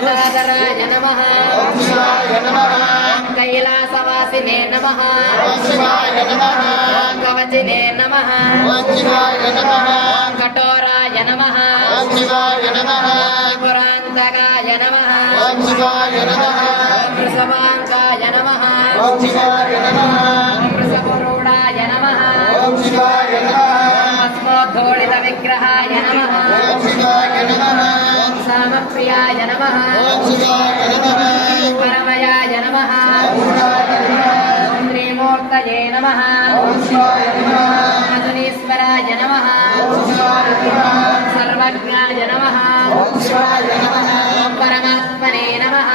गदाधराय नमः कैलासवासिने नमः कवचिने नमः कठोराय नमः पुरान्तकाय नमः वृषभाङ्काय नमः वृषभरूढाय नमः भस्मोद्धूलितविग्रहाय नमः सामप्रियाय नमः परमयाय नमः श्रीमूर्तये नमः मधुनीश्वराय नमः सर्वज्ञाय नमः परमात्मने नमः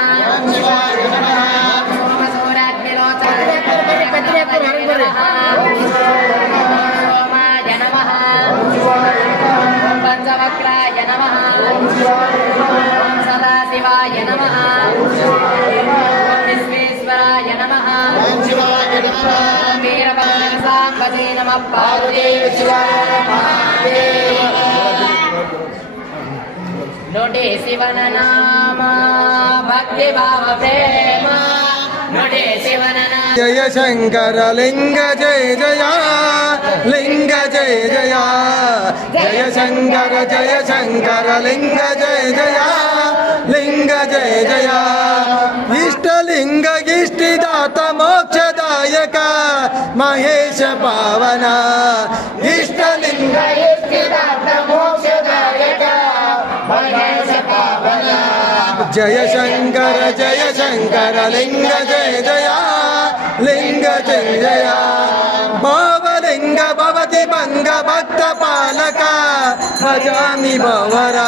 सोमाय नमः पंचवक्राय नमः सदाशिवाय नमः विश्वेश्वराय नमः वीरभद्रसाम्बजे नमः पार्वती नोटे शिवन नाम भक्ति भाव प्रेम नोटे शिवन नाम जय शंकर लिंग जय जया लिंग जय जया जय शंकर लिंग जय जया लिंग जय जया इष्टलिंग इष्टिदात मोक्षदायक महेश पावना इष्टलिंग इष्टिदात मोक्षदायक महेश पावना जय शंकर लिंग जय जया लिंग जय जया भावलिंग भवति भंग भक्त पालक भजामि भवरा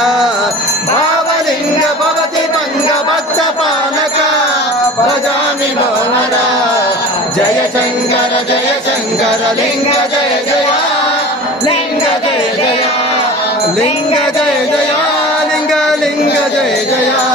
भावलिंग भवति भंग भक्त पालक भजामि भवरा जय शंकर लिंग जय जया लिंग जय जया लिंग जय जया लिंग लिंग जय जया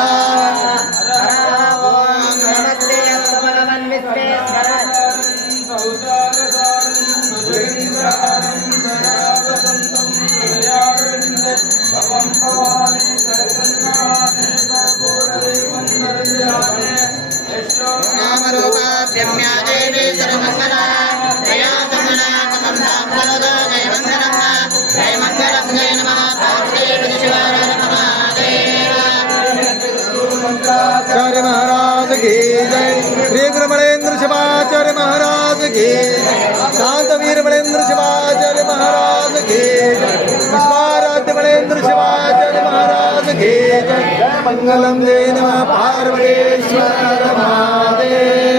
शिवाचार्य महाराज की जय श्री गुरु मणेन्द्र शिवाचार्य महाराज की शांत वीर मणेन्द्र शिवाचार्य महाराज की विश्वाराध्य मणेन्द्र शिवाचार्य महाराज की जय मंगलम जय नमः पार्वतीश्वर महादेव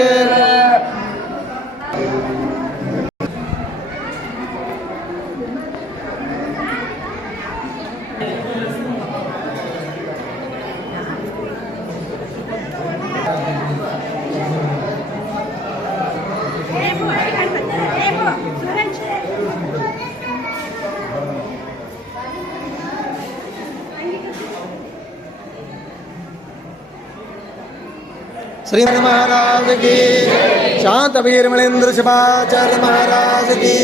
श्री महाराज की शांत वीर मणेन्द्र शिवाचार्य महाराज की